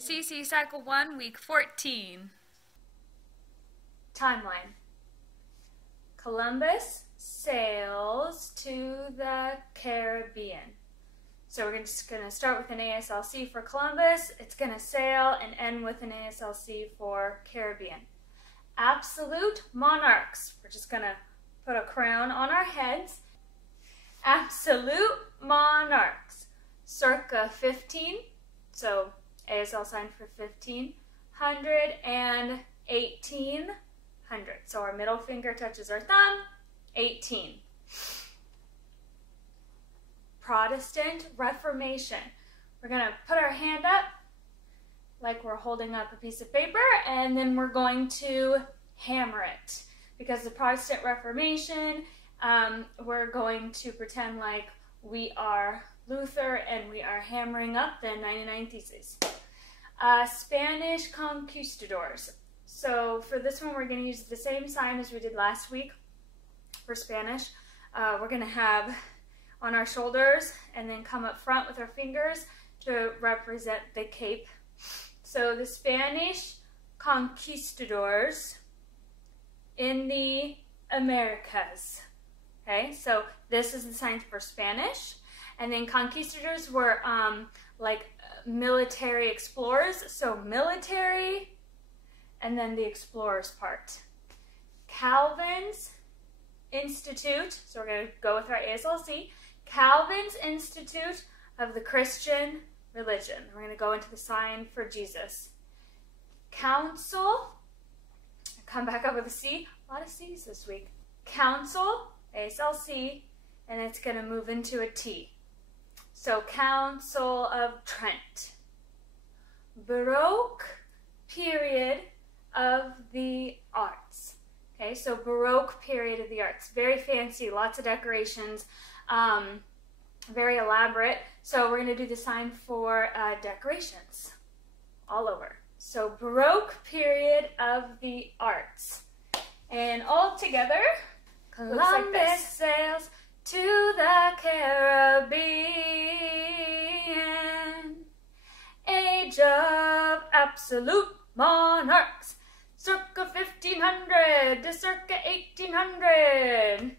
CC Cycle 1, Week 14. Timeline. Columbus sails to the Caribbean. So we're just going to start with an ASLC for Columbus. It's going to sail and end with an ASLC for Caribbean. Absolute monarchs. We're just going to put a crown on our heads. Absolute monarchs. Circa 15. So ASL sign for 1500 and 1800. So our middle finger touches our thumb. 18. Protestant Reformation. We're going to put our hand up like we're holding up a piece of paper, and then we're going to hammer it. Because the Protestant Reformation, we're going to pretend like we are Luther and we are hammering up the 99 Theses. Spanish Conquistadors. So for this one, we're going to use the same sign as we did last week for Spanish. We're going to have on our shoulders and then come up front with our fingers to represent the cape. So the Spanish Conquistadors in the Americas. Okay, so this is the sign for Spanish. And then Conquistadors were military explorers. So military and then the explorers part. Calvin's Institute, so we're going to go with our ASLC. Calvin's Institute of the Christian Religion. We're going to go into the sign for Jesus. Council, come back up with a C. A lot of C's this week. Council, ASLC, and it's going to move into a T. So Council of Trent. Baroque period of the arts. Okay, so Baroque period of the arts. Very fancy, lots of decorations, very elaborate. So we're going to do the sign for decorations all over. So Baroque period of the arts. And all together, Columbus sails to the Caribbean. Age of absolute monarchs. Circa 1500 to circa 1800.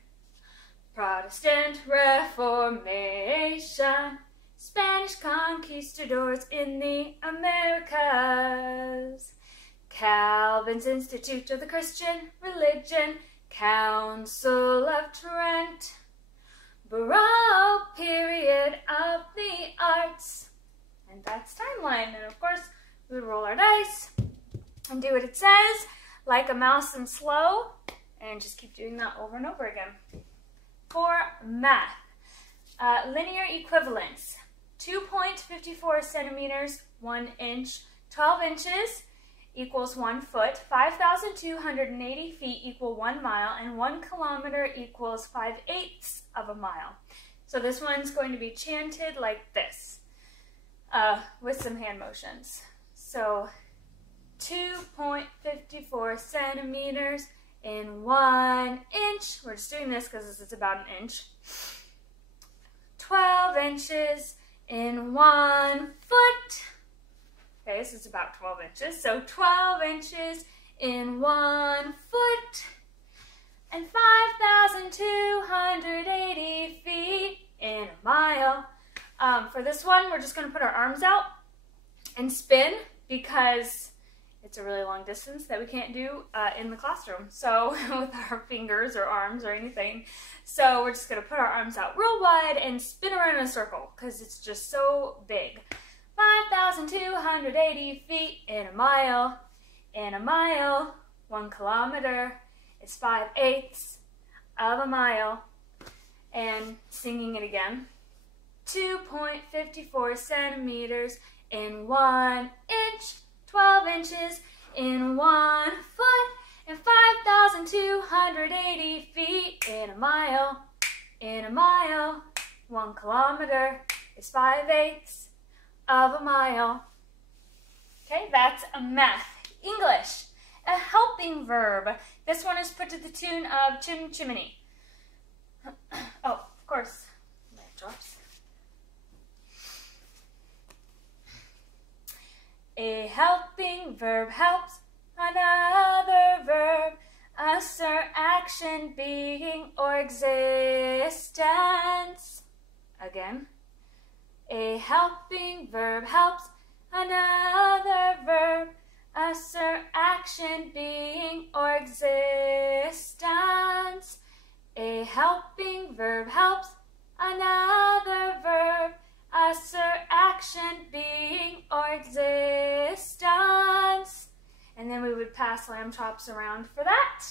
Protestant Reformation. Spanish Conquistadors in the Americas. Calvin's Institute of the Christian Religion. Council of Trent. Baroque period of the arts. And that's timeline. And of course, we roll our dice and do what it says, like a mouse and slow, and just keep doing that over and over again. For math, linear equivalence, 2.54 centimeters, 1 inch, 12 inches equals 1 foot, 5,280 feet equal 1 mile, and 1 kilometer equals 5/8 of a mile. So this one's going to be chanted like this, with some hand motions. So 2.54 centimeters in 1 inch. We're just doing this because it's about an inch. 12 inches in 1 foot. Okay, this is about 12 inches. So 12 inches in 1 foot. And 5,280 feet in a mile. For this one, we're just going to put our arms out and spin because it's a really long distance that we can't do in the classroom, so with our fingers or arms or anything. So we're just going to put our arms out real wide and spin around in a circle because it's just so big. 5,280 feet in a mile. In a mile, 1 kilometer is 5/8 of a mile. And singing it again. 2.54 centimeters in 1 inch. 12 inches in 1 foot, and 5,280 feet in a mile. In a mile, 1 kilometer is 5/8 of a mile. Okay, that's a math. English, a helping verb. This one is put to the tune of Chim Chimney. Oh, of course, that drops. helping verb helps another verb. Assert action, being, or existence. Again. A helping verb helps another verb. Assert action, being, or existence. A helping verb helps another verb. Assert action, being, or existence. And then we would pass lamb chops around for that.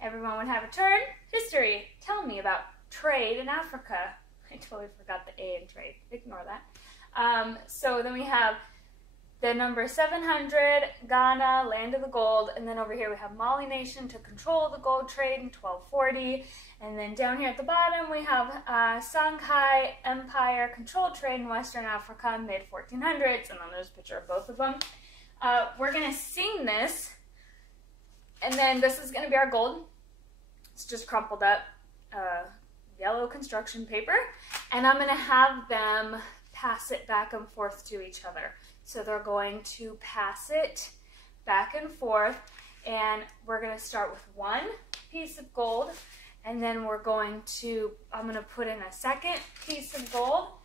Everyone would have a turn. History. Tell me about trade in Africa. I totally forgot the A in trade. Ignore that. So then we have the number 700, Ghana, land of the gold. And then over here we have Mali Nation to control the gold trade in 1240. And then down here at the bottom we have Songhai Empire controlled trade in Western Africa mid-1400s. And then there's a picture of both of them. We're going to sing this. And then this is going to be our gold. It's just crumpled up yellow construction paper. And I'm going to have them pass it back and forth to each other. So they're going to pass it back and forth. And we're going to start with one piece of gold. And then I'm going to put in a second piece of gold.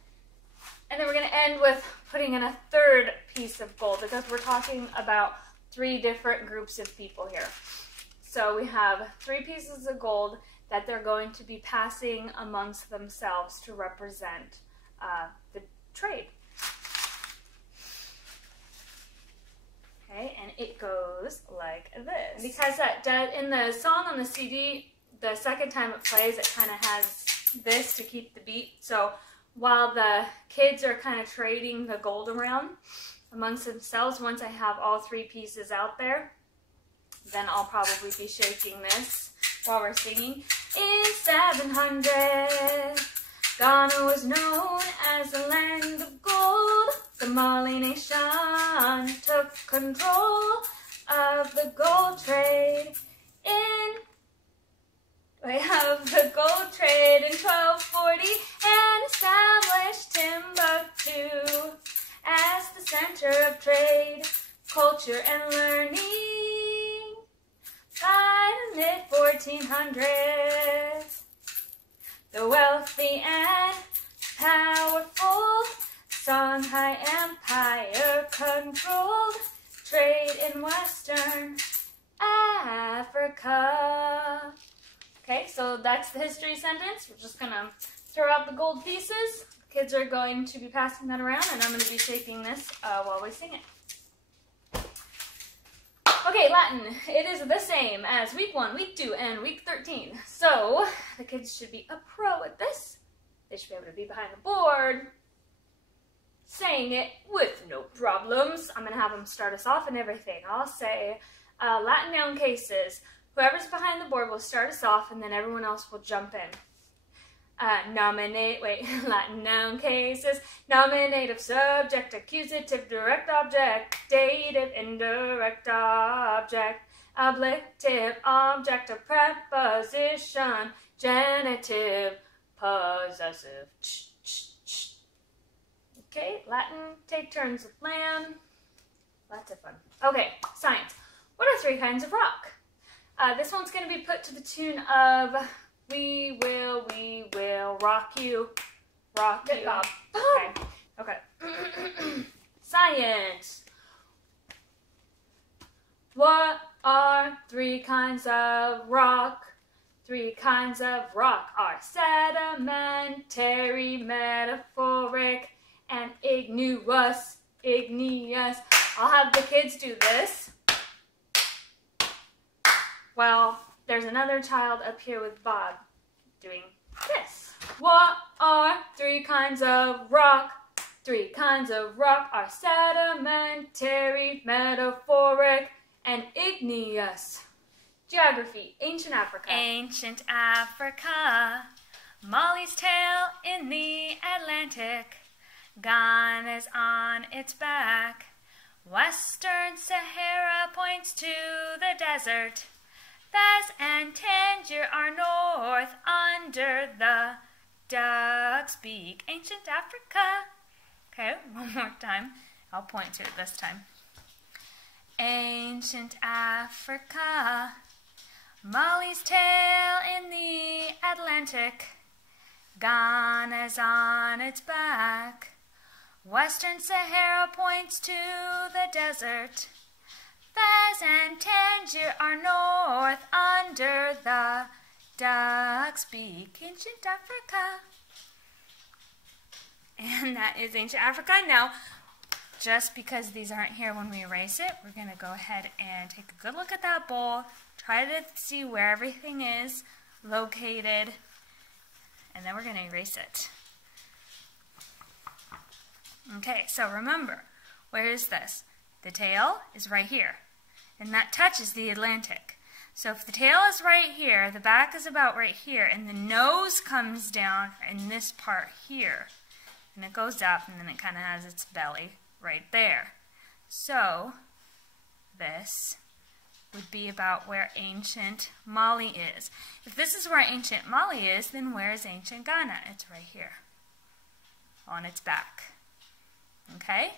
And then we're going to end with putting in a third piece of gold because we're talking about 3 different groups of people here. So we have 3 pieces of gold that they're going to be passing amongst themselves to represent the trade. Okay, and it goes like this. Because in the song on the CD, the second time it plays, it kind of has this to keep the beat. So while the kids are kind of trading the gold around amongst themselves, once I have all 3 pieces out there, then I'll probably be shaking this while we're singing. In 700, Ghana was known as the land of gold. The Mali Nation took control of the gold trade. We have the gold trade in 1240 and established Timbuktu as the center of trade, culture, and learning. By the mid-1400s, the wealthy and powerful Songhai Empire controlled trade in Western Africa. Okay, so that's the history sentence. We're just going to throw out the gold pieces. Kids are going to be passing that around, and I'm going to be shaking this while we sing it. Okay, Latin. It is the same as week 1, week 2, and week 13. So the kids should be a pro at this. They should be able to be behind the board, saying it with no problems. I'm going to have them start us off and everything. I'll say Latin noun cases. Whoever's behind the board will start us off, and then everyone else will jump in. Latin noun cases. Nominative, subject, accusative, direct object, dative, indirect object, ablative, object of preposition, genitive, possessive. Okay, Latin, take turns with lamb. Lots of fun. Okay, science. What are 3 kinds of rock? This one's going to be put to the tune of We Will Rock You. Rock You. Bob. Okay. Science. What are 3 kinds of rock? 3 kinds of rock are sedimentary, metaphoric, and igneous. I'll have the kids do this. Well, there's another child up here with Bob doing this. What are 3 kinds of rock? 3 kinds of rock are sedimentary, metaphoric, and igneous. Geography, ancient Africa. Ancient Africa, Mali's tail in the Atlantic. Ghana's on its back. Western Sahara points to the desert. Fez and Tangier are north under the duck's beak. Ancient Africa. Okay, one more time. I'll point to it this time. Ancient Africa, Mali's tail in the Atlantic, Ghana's on its back. Western Sahara points to the desert. Fez and Tangier are north under the duck's beak. Ancient Africa. And that is Ancient Africa. Now, just because these aren't here when we erase it, we're going to go ahead and take a good look at that bowl, try to see where everything is located, and then we're going to erase it. Okay, so remember, where is this? The tail is right here, and that touches the Atlantic. So if the tail is right here, the back is about right here, and the nose comes down in this part here, and it goes up, and then it kind of has its belly right there. So this would be about where ancient Mali is. If this is where ancient Mali is, then where is ancient Ghana? It's right here on its back. Okay?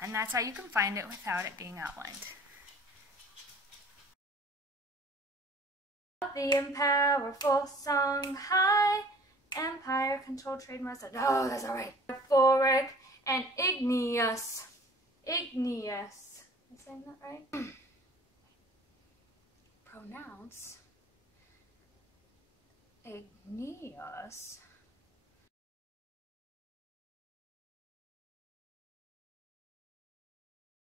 And that's how you can find it without it being outlined. The powerful Songhai Empire controlled trade most of. Oh, that's all right. Phoric and igneous. Igneous. Am I saying that right? Pronounce igneous.